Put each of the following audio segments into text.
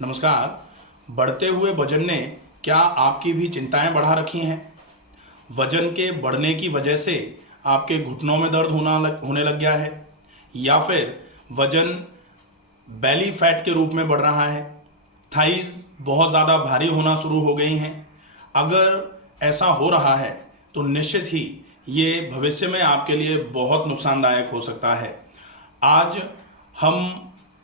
नमस्कार। बढ़ते हुए वजन ने क्या आपकी भी चिंताएं बढ़ा रखी हैं? वजन के बढ़ने की वजह से आपके घुटनों में दर्द होने लग गया है, या फिर वजन बेली फैट के रूप में बढ़ रहा है, थाइज बहुत ज़्यादा भारी होना शुरू हो गई हैं। अगर ऐसा हो रहा है तो निश्चित ही ये भविष्य में आपके लिए बहुत नुकसानदायक हो सकता है। आज हम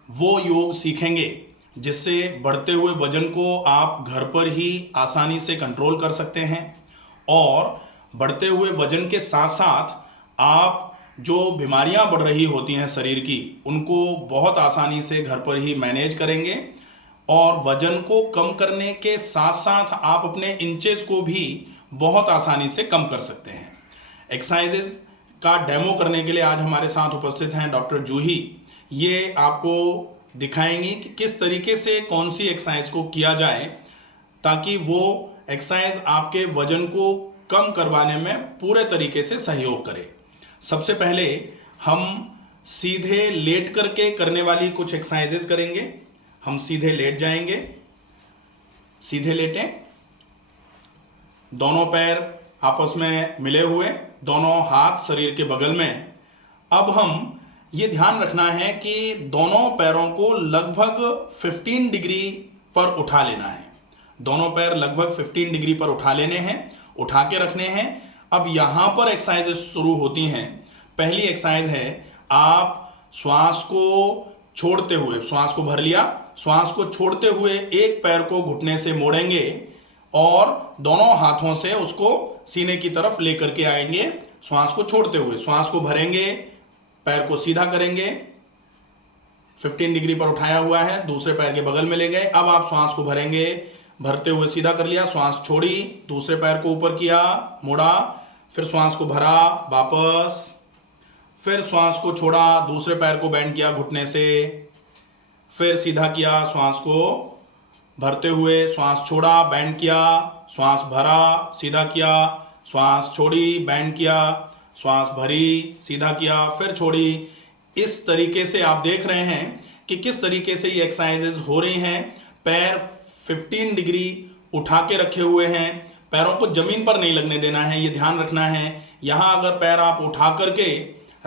वो योग सीखेंगे जिससे बढ़ते हुए वजन को आप घर पर ही आसानी से कंट्रोल कर सकते हैं, और बढ़ते हुए वजन के साथ साथ आप जो बीमारियां बढ़ रही होती हैं शरीर की, उनको बहुत आसानी से घर पर ही मैनेज करेंगे। और वजन को कम करने के साथ साथ आप अपने इंचेस को भी बहुत आसानी से कम कर सकते हैं। एक्सरसाइजेस का डेमो करने के लिए आज हमारे साथ उपस्थित हैं डॉक्टर जूही। ये आपको दिखाएंगी कि किस तरीके से कौन सी एक्सरसाइज को किया जाए ताकि वो एक्सरसाइज आपके वजन को कम करवाने में पूरे तरीके से सहयोग करे। सबसे पहले हम सीधे लेट करके करने वाली कुछ एक्सरसाइजेस करेंगे। हम सीधे लेट जाएंगे, सीधे लेटें, दोनों पैर आपस में मिले हुए, दोनों हाथ शरीर के बगल में। अब हम ये ध्यान रखना है कि दोनों पैरों को लगभग 15 डिग्री पर उठा लेना है। दोनों पैर लगभग 15 डिग्री पर उठा लेने हैं, उठा के रखने हैं। अब यहाँ पर एक्सरसाइजेस शुरू होती हैं। पहली एक्सरसाइज है, आप श्वास को छोड़ते हुए, श्वास को भर लिया, श्वास को छोड़ते हुए एक पैर को घुटने से मोड़ेंगे और दोनों हाथों से उसको सीने की तरफ लेकर के आएंगे। श्वास को छोड़ते हुए श्वास को भरेंगे, पैर को सीधा करेंगे, 15 डिग्री पर उठाया हुआ है, दूसरे पैर के बगल में ले गए। अब आप श्वास को भरेंगे, भरते हुए सीधा कर लिया, श्वास छोड़ी, दूसरे पैर को ऊपर किया, मोड़ा, फिर श्वास को भरा वापस, फिर श्वास को छोड़ा, दूसरे पैर को बेंड किया घुटने से, फिर सीधा किया, श्वास को भरते हुए श्वास छोड़ा, बेंड किया, श्वास भरा, सीधा किया, श्वास छोड़ी, बेंड किया, श्वास भरी, सीधा किया, फिर छोड़ी। इस तरीके से आप देख रहे हैं कि किस तरीके से ये एक्सरसाइजेज हो रही हैं। पैर 15 डिग्री उठा के रखे हुए हैं, पैरों को जमीन पर नहीं लगने देना है, ये ध्यान रखना है। यहाँ अगर पैर आप उठा करके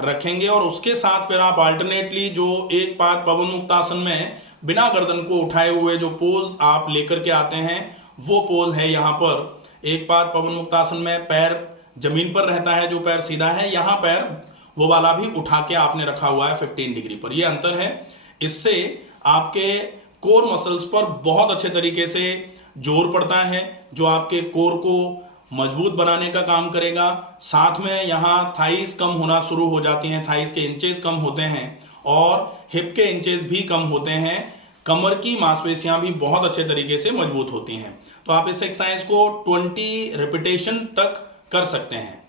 रखेंगे और उसके साथ फिर आप अल्टरनेटली जो एक पाद पवन मुक्त आसन में बिना गर्दन को उठाए हुए जो पोज आप लेकर के आते हैं, वो पोज है यहाँ पर। एक पाद पवन मुक्त आसन में पैर जमीन पर रहता है, जो पैर सीधा है, यहाँ पैर वो वाला भी उठा के आपने रखा हुआ है 15 डिग्री पर। ये अंतर है। इससे आपके कोर मसल्स पर बहुत अच्छे तरीके से जोर पड़ता है, जो आपके कोर को मजबूत बनाने का काम करेगा। साथ में यहाँ थाइस कम होना शुरू हो जाती हैं, थाइस के इंचेस कम होते हैं और हिप के इंचेस भी कम होते हैं। कमर की मांसपेशियां भी बहुत अच्छे तरीके से मजबूत होती हैं। तो आप इस एक्सरसाइज को 20 रिपीटेशन तक कर सकते हैं।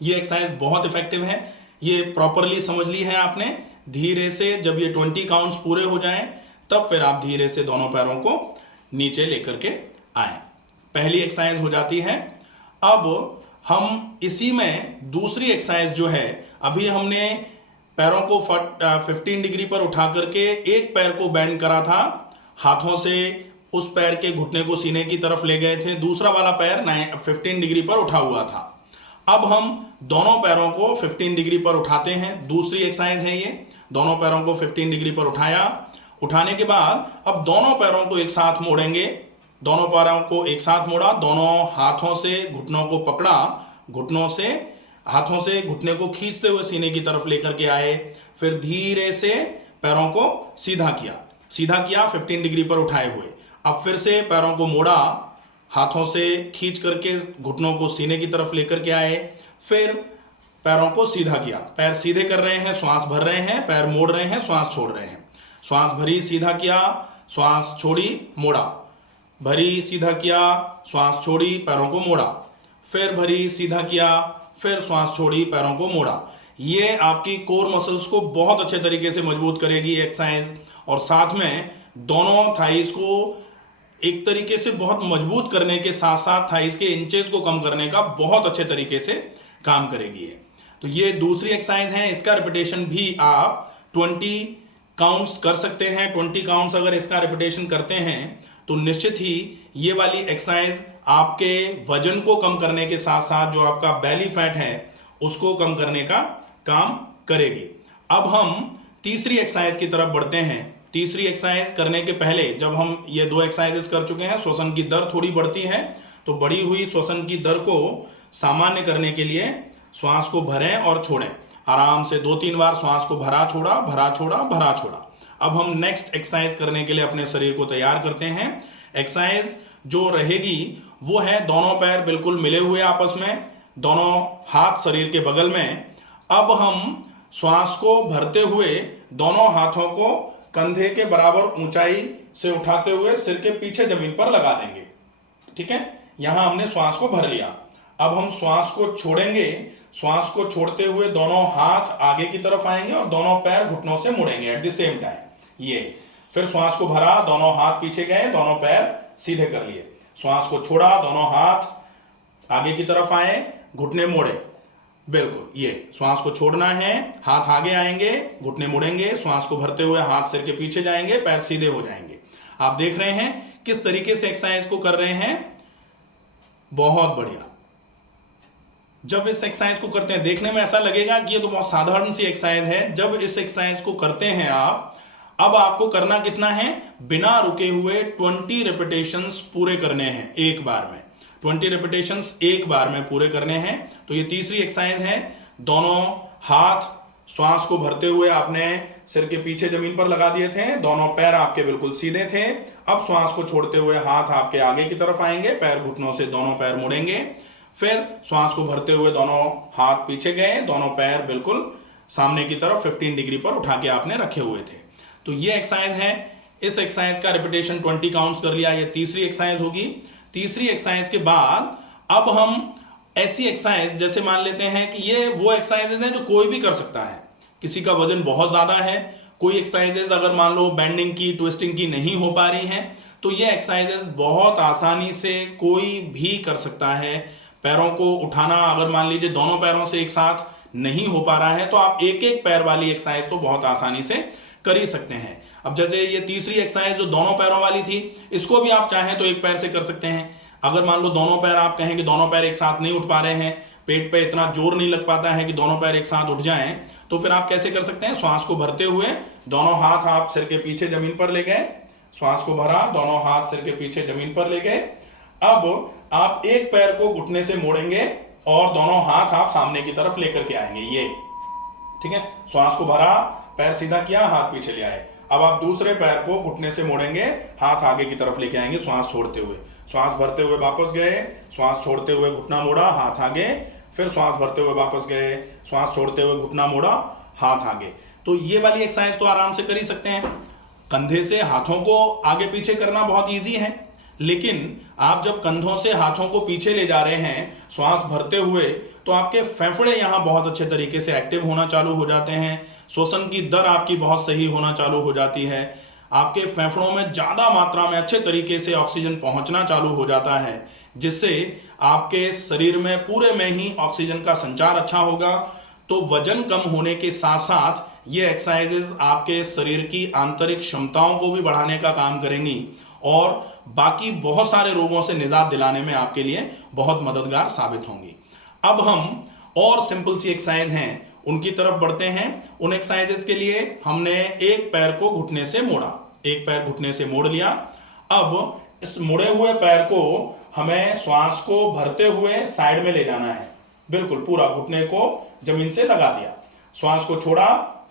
ये एक्सरसाइज बहुत इफेक्टिव है। ये प्रॉपरली समझ ली है आपने। धीरे से जब ये 20 काउंट्स पूरे हो जाएं, तब फिर आप धीरे से दोनों पैरों को नीचे लेकर के आए। पहली एक्सरसाइज हो जाती है। अब हम इसी में दूसरी एक्सरसाइज जो है, अभी हमने पैरों को 15 डिग्री पर उठा करके एक पैर को बेंड करा था, हाथों से उस पैर के घुटने को सीने की तरफ ले गए थे, दूसरा वाला पैर 15 डिग्री पर उठा हुआ था। अब हम दोनों पैरों को 15 डिग्री पर उठाते हैं। दूसरी एक्सरसाइज है ये। दोनों पैरों को 15 डिग्री पर उठाया, उठाने के बाद अब दोनों पैरों को एक साथ मोड़ेंगे। दोनों पैरों को एक साथ मोड़ा, दोनों हाथों से घुटनों को पकड़ा, घुटनों से हाथों से घुटने को खींचते हुए सीने की तरफ लेकर के आए, फिर धीरे से पैरों को सीधा किया, सीधा किया 15 डिग्री पर उठाए हुए। अब फिर से पैरों को मोड़ा, हाथों से खींच करके घुटनों को सीने की तरफ लेकर के आए, फिर पैरों को सीधा किया। पैर सीधे कर रहे हैं, श्वास भर रहे हैं, पैर मोड़ रहे हैं, श्वास छोड़ रहे हैं। श्वास भरी, सीधा किया, श्वास छोड़ी, मोड़ा, भरी, सीधा किया, श्वास छोड़ी, पैरों को मोड़ा, फिर भरी, सीधा किया, फिर श्वास छोड़ी, पैरों को मोड़ा। ये आपकी कोर मसल्स को बहुत अच्छे तरीके से मजबूत करेगी एक्सरसाइज, और साथ में दोनों थाइस को एक तरीके से बहुत मजबूत करने के साथ साथ थाइस के इंचेस को कम करने का बहुत अच्छे तरीके से काम करेगी। तो ये दूसरी एक्सरसाइज है। इसका रिपीटेशन भी आप 20 काउंट्स कर सकते हैं, 20 काउंट्स अगर इसका रिपीटेशन करते हैं तो निश्चित ही ये वाली एक्सरसाइज आपके वजन को कम करने के साथ साथ जो आपका बेली फैट है उसको कम करने का काम करेगी। अब हम तीसरी एक्सरसाइज की तरफ बढ़ते हैं। तीसरी एक्सरसाइज करने के पहले जब हम ये 2 एक्सरसाइजेस कर चुके हैं, श्वसन की दर थोड़ी बढ़ती है, तो बढ़ी हुई श्वसन की दर को सामान्य करने के लिए श्वास को भरें और छोड़ें। आराम से 2-3 बार श्वास को भरा छोड़ा, भरा छोड़ा, भरा छोड़ा। अब हम नेक्स्ट एक्सरसाइज करने के लिए अपने शरीर को तैयार करते हैं। एक्सरसाइज जो रहेगी वो है दोनों पैर बिल्कुल मिले हुए आपस में, दोनों हाथ शरीर के बगल में। अब हम श्वास को भरते हुए दोनों हाथों को कंधे के बराबर ऊंचाई से उठाते हुए सिर के पीछे जमीन पर लगा देंगे। ठीक है, यहां हमने श्वास को भर लिया। अब हम श्वास को छोड़ेंगे। श्वास को छोड़ते हुए दोनों हाथ आगे की तरफ आएंगे और दोनों पैर घुटनों से मुड़ेंगे एट द सेम टाइम। ये फिर श्वास को भरा, दोनों हाथ पीछे गए, दोनों पैर सीधे कर लिए। श्वास को छोड़ा, दोनों हाथ आगे की तरफ आए, घुटने मोड़े। बिल्कुल, ये श्वास को छोड़ना है, हाथ आगे आएंगे, घुटने मुड़ेंगे, श्वास को भरते हुए हाथ सिर के पीछे जाएंगे, पैर सीधे हो जाएंगे। आप देख रहे हैं किस तरीके से एक्सरसाइज को कर रहे हैं। बहुत बढ़िया। जब इस एक्सरसाइज को करते हैं देखने में ऐसा लगेगा कि ये तो बहुत साधारण सी एक्सरसाइज है। जब इस एक्सरसाइज को करते हैं आप, अब आपको करना कितना है, बिना रुके हुए 20 रेपिटेशंस पूरे करने हैं एक बार में। 20 रेपिटेशंस एक बार में पूरे करने हैं। तो ये तीसरी एक्सरसाइज है। दोनों हाथ श्वास को भरते हुए आपने सिर के पीछे जमीन पर लगा दिए थे, दोनों पैर आपके बिल्कुल सीधे थे। अब श्वास को छोड़ते हुए हाथ आपके आगे की तरफ आएंगे, पैर घुटनों से दोनों पैर मुड़ेंगे। फिर श्वास को भरते हुए दोनों हाथ पीछे गए, दोनों पैर बिल्कुल सामने की तरफ 15 डिग्री पर उठा के आपने रखे हुए थे। तो ये एक्सरसाइज है। इस एक्सरसाइज का रिपीटेशन 20 काउंट्स कर लिया। ये तीसरी एक्सरसाइज होगी। तीसरी एक्सरसाइज के बाद अब हम ऐसी एक्सरसाइज, जैसे मान लेते हैं कि ये वो एक्सरसाइजेज हैं जो कोई भी कर सकता है। किसी का वजन बहुत ज्यादा है, कोई एक्सरसाइजेज अगर मान लो बेंडिंग की, ट्विस्टिंग की नहीं हो पा रही हैं, तो ये एक्सरसाइजेज बहुत आसानी से कोई भी कर सकता है। पैरों को उठाना अगर मान लीजिए दोनों पैरों से एक साथ नहीं हो पा रहा है, तो आप एक एक पैर वाली एक्सरसाइज तो बहुत आसानी से कर ही सकते हैं। अब जैसे ये तीसरी एक्सरसाइज जो दोनों पैरों वाली थी, इसको भी आप चाहें तो एक पैर से कर सकते हैं। अगर मान लो दोनों पैर, आप कहें कि दोनों पैर एक साथ नहीं उठ पा रहे हैं, पेट पे इतना जोर नहीं लग पाता है कि दोनों पैर एक साथ उठ जाएं, तो फिर आप कैसे कर सकते हैं, श्वास को भरते हुए दोनों हाथ आप सिर के पीछे जमीन पर ले गए, श्वास को भरा, दोनों हाथ सिर के पीछे जमीन पर ले गए। अब आप एक पैर को घुटने से मोड़ेंगे और दोनों हाथ आप सामने की तरफ लेकर के आएंगे। ये ठीक है, श्वास को भरा, पैर सीधा किया, हाथ पीछे ले आए। अब आप दूसरे पैर को घुटने से मोड़ेंगे, हाथ आगे की तरफ लेके आएंगे, श्वास छोड़ते हुए। श्वास भरते हुए वापस गए, श्वास छोड़ते हुए घुटना मोड़ा, हाथ आगे, फिर श्वास भरते हुए वापस गए, श्वास छोड़ते हुए घुटना मोड़ा, हाथ आगे। तो ये वाली एक्सरसाइज तो आराम से कर ही सकते हैं। कंधे से हाथों को आगे पीछे करना बहुत ईजी है, लेकिन आप जब कंधों से हाथों को पीछे ले जा रहे हैं श्वास भरते हुए, तो आपके फेफड़े यहां बहुत अच्छे तरीके से एक्टिव होना चालू हो जाते हैं। श्वसन की दर आपकी बहुत सही होना चालू हो जाती है। आपके फेफड़ों में ज्यादा मात्रा में अच्छे तरीके से ऑक्सीजन पहुंचना चालू हो जाता है, जिससे आपके शरीर में पूरे में ही ऑक्सीजन का संचार अच्छा होगा। तो वजन कम होने के साथ साथ ये एक्सरसाइजेज आपके शरीर की आंतरिक क्षमताओं को भी बढ़ाने का काम करेंगी और बाकी बहुत सारे रोगों से निजात दिलाने में आपके लिए बहुत मददगार साबित होंगी। अब हम और सिंपल सी एक्सरसाइज हैं उनकी तरफ बढ़ते हैं। उन एक्सरसाइजेस के लिए हमने एक पैर को घुटने से मोड़ा, एक पैर घुटने से मोड़ लिया। अब इस मुड़े हुए पैर को हमें श्वास को भरते हुए साइड में ले जाना है, बिल्कुल पूरा घुटने को जमीन से लगा दिया। श्वास को छोड़ा,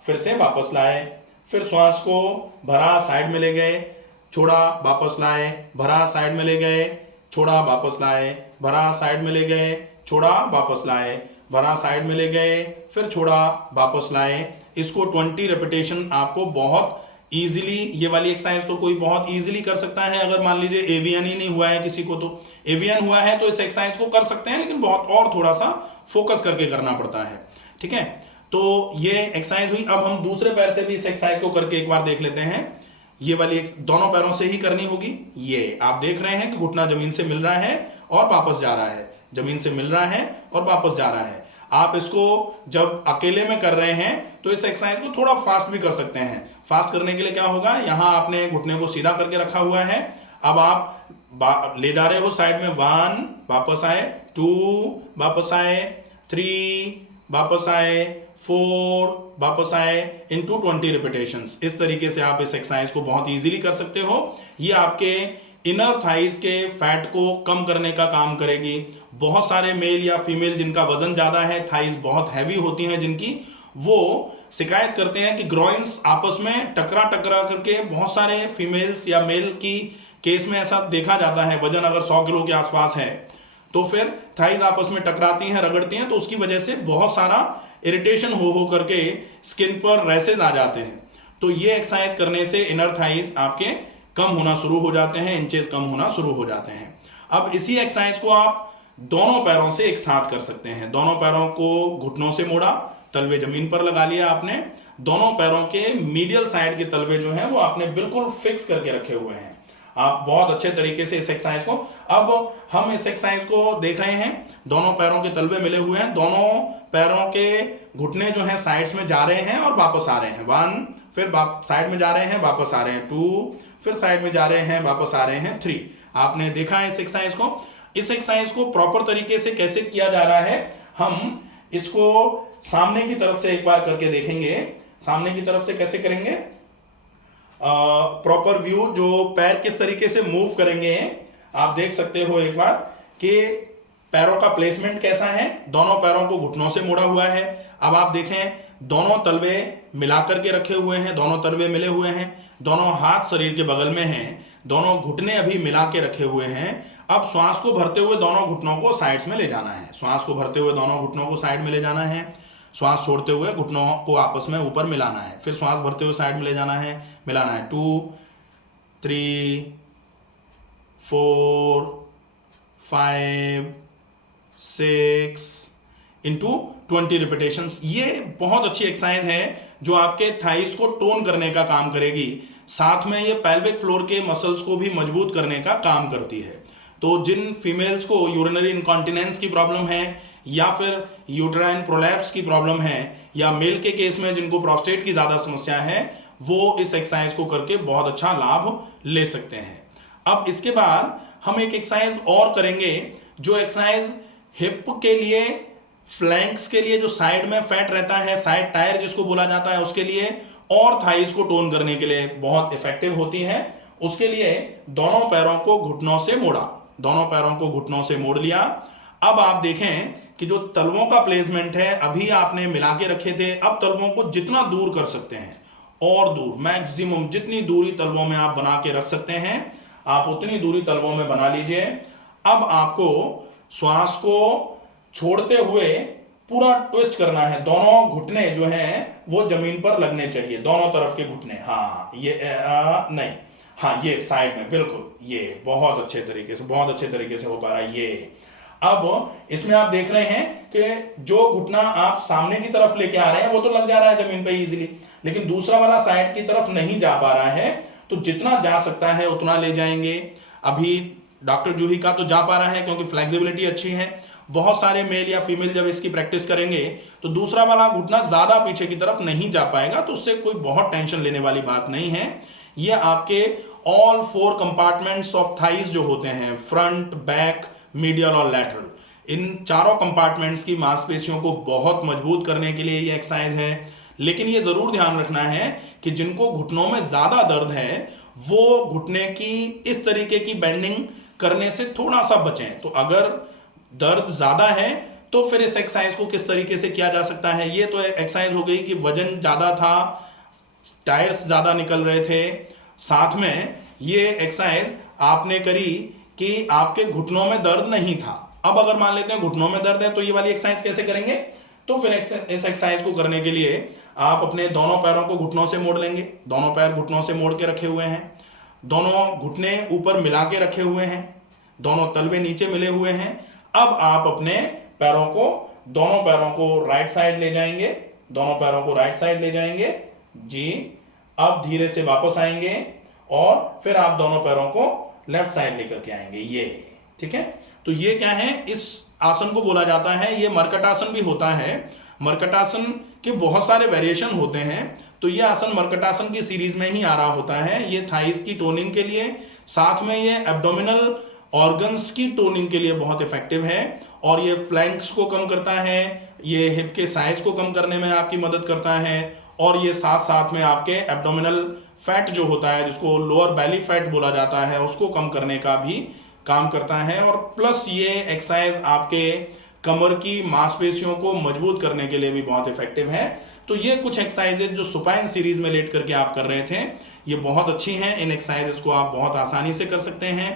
फिर से वापस लाए, फिर श्वास को भरा, साइड में ले गए, छोड़ा, वापस लाए, भरा, साइड में ले गए, छोड़ा, वापस लाए, भरा, साइड में ले गए, छोड़ा, वापस लाए, भरा, साइड में ले गए, फिर छोड़ा, वापस लाए। इसको 20 रेपिटेशन आपको बहुत इजीली, ये वाली एक्सरसाइज तो कोई बहुत इजीली कर सकता है। अगर मान लीजिए एवियन ही नहीं हुआ है किसी को, तो एवियन हुआ है तो इस एक्सरसाइज को कर सकते हैं, लेकिन बहुत और थोड़ा सा फोकस करके करना पड़ता है। ठीक है, तो ये एक्सरसाइज हुई। अब हम दूसरे पैर से भी इस एक्सरसाइज को करके एक बार देख लेते हैं। ये वाली दोनों पैरों से ही करनी होगी। ये आप देख रहे हैं कि घुटना जमीन से मिल रहा है और वापस जा रहा है, जमीन से मिल रहा है और वापस जा रहा है। आप इसको जब अकेले में कर रहे हैं तो इस एक्सरसाइज को थोड़ा फास्ट भी कर सकते हैं। फास्ट करने के लिए क्या होगा, यहां आपने घुटने को सीधा करके रखा हुआ है, अब आप ले जा रहे हो साइड में, 1 वापस आए, 2 वापस आए, 3 वापस आए, 4 वापस आए, इनटू 20 रिपीटेशंस। इस तरीके से आप इस एक्सरसाइज को बहुत इजीली कर सकते हो। ये आपके इनर थाइज के फैट को कम करने का काम करेगी। बहुत सारे मेल या फीमेल जिनका वजन ज्यादा है, थाइज बहुत हैवी होती हैं जिनकी, वो शिकायत करते हैं कि ग्रोइंस आपस में टकरा करके, बहुत सारे फीमेल्स या मेल की केस में ऐसा देखा जाता है, वजन अगर 100 किलो के आसपास है तो फिर थाइज आपस में टकराती हैं, रगड़ती हैं, तो उसकी वजह से बहुत सारा इरिटेशन हो करके स्किन पर रैसेज आ जाते हैं। तो ये एक्सरसाइज करने से इनर थाइज आपके कम होना शुरू हो जाते हैं, इंचेस कम होना शुरू हो जाते हैं। अब इसी एक्सरसाइज को आप दोनों पैरों से एक साथ कर सकते हैं। दोनों पैरों को घुटनों से मोड़ा, तलवे जमीन पर लगा लिया आपने, दोनों पैरों के मीडियल साइड के तलवे जो हैं वो आपने बिल्कुल फिक्स करके रखे हुए हैं। आप बहुत अच्छे तरीके से इस एक्सरसाइज को, अब हम इस एक्सरसाइज को देख रहे हैं, दोनों पैरों के तलवे मिले हुए हैं, दोनों पैरों के घुटने जो हैं साइड्स में जा रहे हैं और वापस आ रहे हैं, 1, फिर साइड में जा रहे हैं, वापस आ रहे हैं, 2, फिर साइड में जा रहे हैं, वापस आ रहे हैं, 3। आपने देखा है इस एक्सरसाइज को। इस एक्सरसाइज को प्रॉपर तरीके से कैसे किया जा रहा है, हम इसको सामने की तरफ से एक बार करके देखेंगे। सामने की तरफ से कैसे करेंगे, प्रॉपर व्यू, जो पैर किस तरीके से मूव करेंगे आप देख सकते हो एक बार कि पैरों का प्लेसमेंट कैसा है। दोनों पैरों को घुटनों से मोड़ा हुआ है। अब आप देखें, दोनों तलवे मिलाकर के रखे हुए हैं, दोनों तलवे मिले हुए हैं, दोनों हाथ शरीर के बगल में हैं, दोनों घुटने अभी मिला के रखे हुए हैं। अब श्वास को भरते हुए दोनों घुटनों को साइड्स में ले जाना है, श्वास को भरते हुए दोनों घुटनों को साइड में ले जाना है, श्वास छोड़ते हुए घुटनों को आपस में ऊपर मिलाना है, फिर श्वास भरते हुए साइड में ले जाना है, मिलाना है, 2, 3, 4, 5, 6 इंटू 20 रिपीटेशंस। ये बहुत अच्छी एक्सरसाइज है जो आपके थाइस को टोन करने का काम करेगी, साथ में ये पेल्विक फ्लोर के मसल्स को भी मजबूत करने का काम करती है। तो जिन फीमेल्स को यूरिनरी इनकॉन्टिनेंस की प्रॉब्लम है या फिर यूट्राइन प्रोलैप्स की प्रॉब्लम है, या मेल के केस में जिनको प्रोस्टेट की ज़्यादा समस्या है, वो इस एक्सरसाइज को करके बहुत अच्छा लाभ ले सकते हैं। अब इसके बाद हम एक एक्सरसाइज और करेंगे, जो एक्सरसाइज हिप के लिए, फ्लैंक्स के लिए, जो साइड में फैट रहता है, साइड टायर जिसको बोला जाता है, उसके लिए, और थाइस को टोन करने के लिए बहुत इफेक्टिव होती है। उसके लिए दोनों पैरों को घुटनों से मोड़ा, दोनों पैरों को घुटनों से मोड़ लिया। अब आप देखें कि जो तलवों का प्लेसमेंट है, अभी आपने मिला के रखे थे, अब तलवों को जितना दूर कर सकते हैं और दूर, मैक्सिमम जितनी दूरी तलवों में आप बना के रख सकते हैं, आप उतनी दूरी तलवों में बना लीजिए। अब आपको श्वास को छोड़ते हुए पूरा ट्विस्ट करना है, दोनों घुटने जो हैं वो जमीन पर लगने चाहिए, दोनों तरफ के घुटने। हाँ ये नहीं, हाँ ये साइड में, बिल्कुल, ये बहुत अच्छे तरीके से, बहुत अच्छे तरीके से हो पा रहा है ये। अब इसमें आप देख रहे हैं कि जो घुटना आप सामने की तरफ लेके आ रहे हैं वो तो लग जा रहा है जमीन पे इजीली, लेकिन दूसरा वाला साइड की तरफ नहीं जा पा रहा है। तो जितना जा सकता है उतना ले जाएंगे। अभी डॉक्टर जूही का तो जा पा रहा है क्योंकि फ्लेक्सिबिलिटी अच्छी है। बहुत सारे मेल या फीमेल जब इसकी प्रैक्टिस करेंगे तो दूसरा वाला घुटना ज्यादा पीछे की तरफ नहीं जा पाएगा, तो उससे कोई बहुत टेंशन लेने वाली बात नहीं है। ये आपके ऑल 4 कंपार्टमेंट्स ऑफ थाइज जो होते हैं, फ्रंट, बैक, मीडियल और लैटरल, इन चारों कंपार्टमेंट्स की मांसपेशियों को बहुत मजबूत करने के लिए ये एक्सरसाइज है। लेकिन ये जरूर ध्यान रखना है कि जिनको घुटनों में ज्यादा दर्द है वो घुटने की इस तरीके की बेंडिंग करने से थोड़ा सा बचें। तो अगर दर्द ज्यादा है तो फिर इस एक्सरसाइज को किस तरीके से किया जा सकता है, ये तो एक्सरसाइज हो गई कि वजन ज्यादा था, टायर्स ज्यादा निकल रहे थे, साथ में ये एक्सरसाइज आपने करी कि आपके घुटनों में दर्द नहीं था। अब अगर मान लेते हैं घुटनों में दर्द है तो ये वाली एक्सरसाइज कैसे करेंगे, तो फिर इस एक्सरसाइज को करने के लिए आप अपने दोनों पैरों को घुटनों से मोड़ लेंगे। दोनों पैर घुटनों से मोड़ के रखे हुए हैं, दोनों घुटने ऊपर मिला के रखे हुए हैं, दोनों तलवे नीचे मिले हुए हैं। अब आप अपने पैरों को, दोनों पैरों को राइट साइड ले जाएंगे, दोनों पैरों को राइट साइड ले जाएंगे जी। अब धीरे से वापस आएंगे और फिर आप दोनों पैरों को लेफ्ट साइड लेकर के आएंगे। ये ठीक है, तो ये क्या है, इस आसन को बोला जाता है, ये मर्कटासन भी होता है। मर्कटासन के बहुत सारे वेरिएशन होते हैं, तो ये आसन मर्कटासन की सीरीज में ही आ रहा होता है। ये थाइस की टोनिंग के लिए, साथ में ये एब्डोमिनल ऑर्गन्स की टोनिंग के लिए बहुत इफेक्टिव है, और ये फ्लैंक्स को कम करता है, ये हिप के साइज को कम करने में आपकी मदद करता है, और ये साथ साथ में आपके एब्डोमिनल फैट जो होता है, जिसको लोअर बैली फैट बोला जाता है, उसको कम करने का भी काम करता है। और प्लस ये एक्सरसाइज आपके कमर की मांसपेशियों को मजबूत करने के लिए भी बहुत इफेक्टिव है। तो ये कुछ एक्सरसाइजेज जो सुपाइन सीरीज में लेट करके आप कर रहे थे, ये बहुत अच्छी हैं। इन एक्सरसाइजेज को आप बहुत आसानी से कर सकते हैं।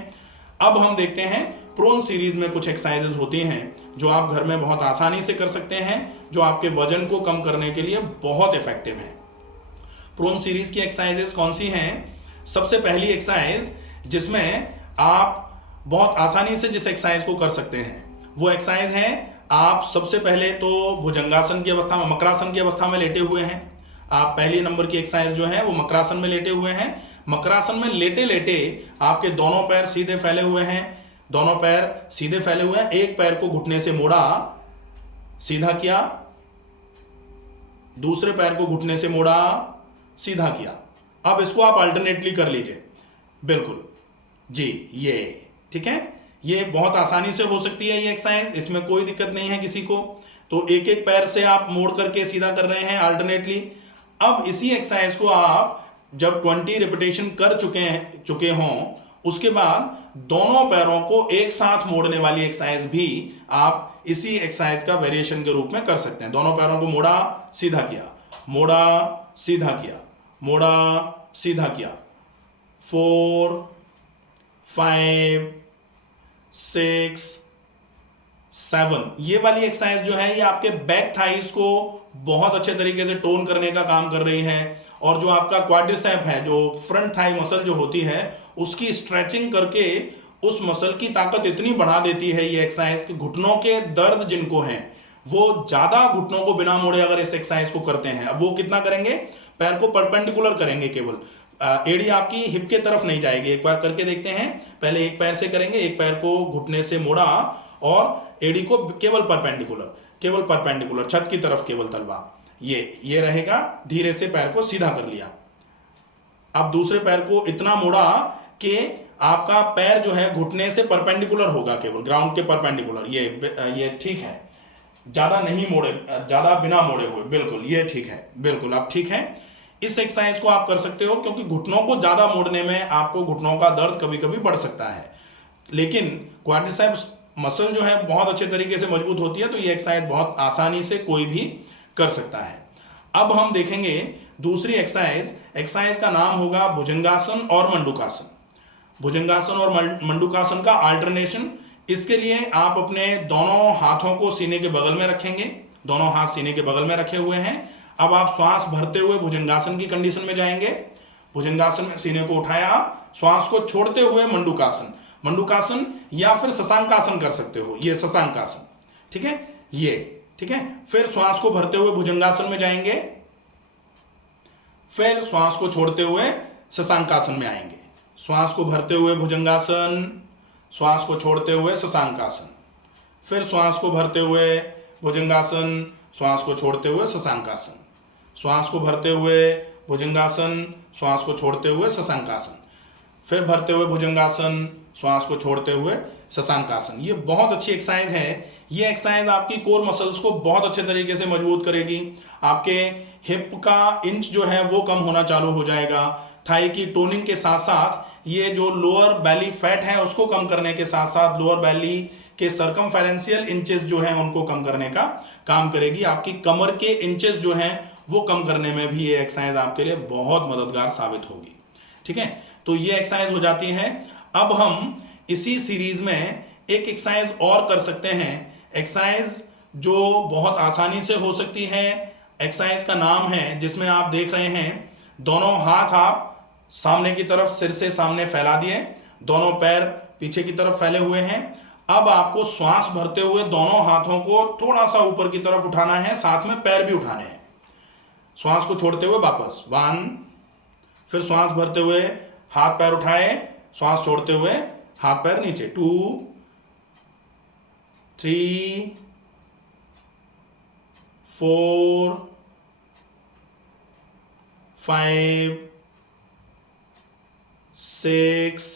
अब हम देखते हैं प्रोन सीरीज में कुछ एक्सरसाइजेज होती हैं जो आप घर में बहुत आसानी से कर सकते हैं, जो आपके वजन को कम करने के लिए बहुत इफेक्टिव है। प्रोन सीरीज की एक्सरसाइजेज कौन सी हैं? सबसे पहली एक्सरसाइज जिसमें आप बहुत आसानी से जिस एक्सरसाइज को कर सकते हैं वो एक्सरसाइज है, आप सबसे पहले तो भुजंगासन की अवस्था में, मकरासन की अवस्था में लेटे हुए हैं। आप पहली नंबर की एक्सरसाइज जो है वो मकरासन में लेटे हुए हैं। मकरासन में लेटे लेटे आपके दोनों पैर सीधे फैले हुए हैं, दोनों पैर सीधे फैले हुए हैं। एक पैर को घुटने से मोड़ा, सीधा किया, दूसरे पैर को घुटने से मोड़ा, सीधा किया। अब इसको आप अल्टरनेटली कर लीजिए, बिल्कुल जी, ये ठीक है। ये बहुत आसानी से हो सकती है ये एक्सरसाइज, इसमें कोई दिक्कत नहीं है किसी को। तो एक एक पैर से आप मोड़ करके सीधा कर रहे हैं अल्टरनेटली। अब इसी एक्सरसाइज को आप जब 20 रिपीटेशन कर चुके हों, उसके बाद दोनों पैरों को एक साथ मोड़ने वाली एक्सरसाइज भी आप इसी एक्सरसाइज का वेरिएशन के रूप में कर सकते हैं। दोनों पैरों को मोड़ा, सीधा किया, मोड़ा, सीधा किया, मोड़ा, सीधा किया। 4 5 6 7, ये वाली एक्सरसाइज जो है ये आपके बैक थाइस को बहुत अच्छे तरीके से टोन करने का काम कर रही है, और जो आपका क्वाड्रिसेप है, जो फ्रंट थाई मसल जो होती है, उसकी स्ट्रेचिंग करके उस मसल की ताकत इतनी बढ़ा देती है ये एक्सरसाइज कि घुटनों के दर्द जिनको हैं वो ज्यादा घुटनों को बिना मोड़े अगर इस एक्सरसाइज को करते हैं। अब वो कितना करेंगे? पैर को परपेंडिकुलर करेंगे, केवल एड़ी आपकी हिप के तरफ नहीं जाएगी। एक बार करके देखते हैं। पहले एक पैर से करेंगे, एक पैर को घुटने से मोड़ा और एड़ी को केवल परपेंडिकुलर छत की तरफ केवल तलवा, ये रहेगा। धीरे से पैर को सीधा कर लिया। अब दूसरे पैर को इतना मोड़ा कि आपका पैर जो है घुटने से परपेंडिकुलर होगा, केवल ग्राउंड के परपेंडिकुलर। ये ठीक है, ज्यादा नहीं मोड़े, ज्यादा बिना मोड़े हुए, बिल्कुल ये ठीक है, बिल्कुल अब ठीक है। इस एक्सरसाइज को आप कर सकते हो, क्योंकि घुटनों को ज्यादा मोड़ने में आपको घुटनों का दर्द कभी कभी बढ़ सकता है, लेकिन क्वाड्रिसेप्स मसल जो है बहुत अच्छे तरीके से मजबूत होती है, तो ये एक्सरसाइज बहुत आसानी से कोई भी कर सकता है। अब हम देखेंगे दूसरी एक्सरसाइज का नाम होगा भुजंगासन और मंडूकासन। भुजंगासन और मंडूकासन का अल्टरनेशन। इसके लिए आप अपने दोनों हाथों को सीने के बगल में रखेंगे, दोनों हाथ सीने के बगल में रखे हुए हैं। अब आप श्वास भरते हुए भुजंगासन की कंडीशन में जाएंगे। भुजंगासन में सीने को उठाया, श्वास को छोड़ते हुए मंडूकासन या फिर शशांकासन कर सकते हो, ये शशांकासन, ठीक है, ये ठीक है। फिर श्वास को भरते हुए भुजंगासन में जाएंगे, फिर श्वास को छोड़ते हुए शशांकासन में आएंगे। श्वास को भरते हुए भुजंगासन, श्वास को छोड़ते हुए शशांकासन, फिर श्वास को भरते हुए भुजंगासन, श्वास को छोड़ते हुए शशांकासन, श्वास को भरते हुए भुजंगासन, श्वास को छोड़ते हुए शशांकासन, फिर भरते हुए भुजंगासन, श्वास को छोड़ते हुए शशांकासन। ये बहुत अच्छी एक्सरसाइज है। ये एक्सरसाइज आपकी कोर मसल्स को बहुत अच्छे तरीके से मजबूत करेगी। आपके हिप का इंच जो है वो कम होना चालू हो जाएगा। थाई की टोनिंग के साथ साथ ये जो लोअर बैली फैट है उसको कम करने के साथ साथ लोअर बैली के सर्कमफेरेंशियल इंचेस जो हैं उनको कम करने का काम करेगी। आपकी कमर के इंचेस जो हैं वो कम करने में भी ये एक्सरसाइज आपके लिए बहुत मददगार साबित होगी, ठीक है। तो ये एक्सरसाइज हो जाती है। अब हम इसी सीरीज में एक एक्सरसाइज और कर सकते हैं, एक्सरसाइज जो बहुत आसानी से हो सकती है। एक्सरसाइज का नाम है, जिसमें आप देख रहे हैं दोनों हाथ आप सामने की तरफ सिर से सामने फैला दिए, दोनों पैर पीछे की तरफ फैले हुए हैं। अब आपको श्वास भरते हुए दोनों हाथों को थोड़ा सा ऊपर की तरफ उठाना है, साथ में पैर भी उठाने हैं। श्वास को छोड़ते हुए वापस 1, फिर श्वास भरते हुए हाथ पैर उठाए, श्वास छोड़ते हुए हाथ पैर नीचे 2, 3 4 5 6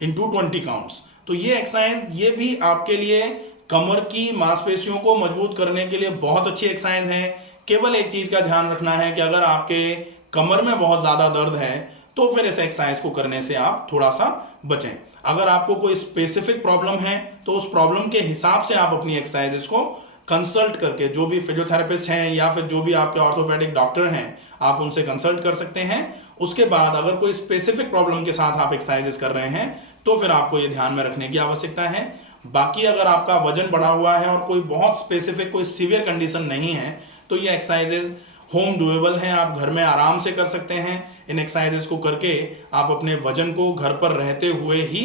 इंटू 20 काउंट्स। तो ये एक्सरसाइज ये भी आपके लिए कमर की मांसपेशियों को मजबूत करने के लिए बहुत अच्छी एक्सरसाइज है। केवल एक चीज का ध्यान रखना है कि अगर आपके कमर में बहुत ज्यादा दर्द है तो फिर इस एक्सरसाइज को करने से आप थोड़ा सा बचें। अगर आपको कोई स्पेसिफिक प्रॉब्लम है तो उस प्रॉब्लम के हिसाब से आप अपनी एक्सरसाइजेस को कंसल्ट करके, जो भी फिजियोथेरेपिस्ट हैं या फिर जो भी आपके ऑर्थोपेडिक डॉक्टर हैं, आप उनसे कंसल्ट कर सकते हैं। उसके बाद अगर कोई स्पेसिफिक प्रॉब्लम के साथ आप एक्सरसाइजेस कर रहे हैं तो फिर आपको ये ध्यान में रखने की आवश्यकता है। बाकी अगर आपका वजन बढ़ा हुआ है और कोई बहुत स्पेसिफिक कोई सीवियर कंडीशन नहीं है तो ये एक्सरसाइजेस होम डुएबल हैं, आप घर में आराम से कर सकते हैं। इन एक्सरसाइजेस को करके आप अपने वजन को घर पर रहते हुए ही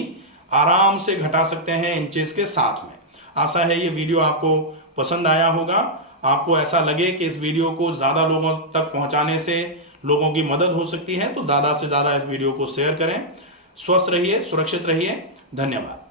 आराम से घटा सकते हैं इंचेस के साथ में। आशा है ये वीडियो आपको पसंद आया होगा। आपको ऐसा लगे कि इस वीडियो को ज़्यादा लोगों तक पहुंचाने से लोगों की मदद हो सकती है तो ज़्यादा से ज़्यादा इस वीडियो को शेयर करें। स्वस्थ रहिए, सुरक्षित रहिए। धन्यवाद।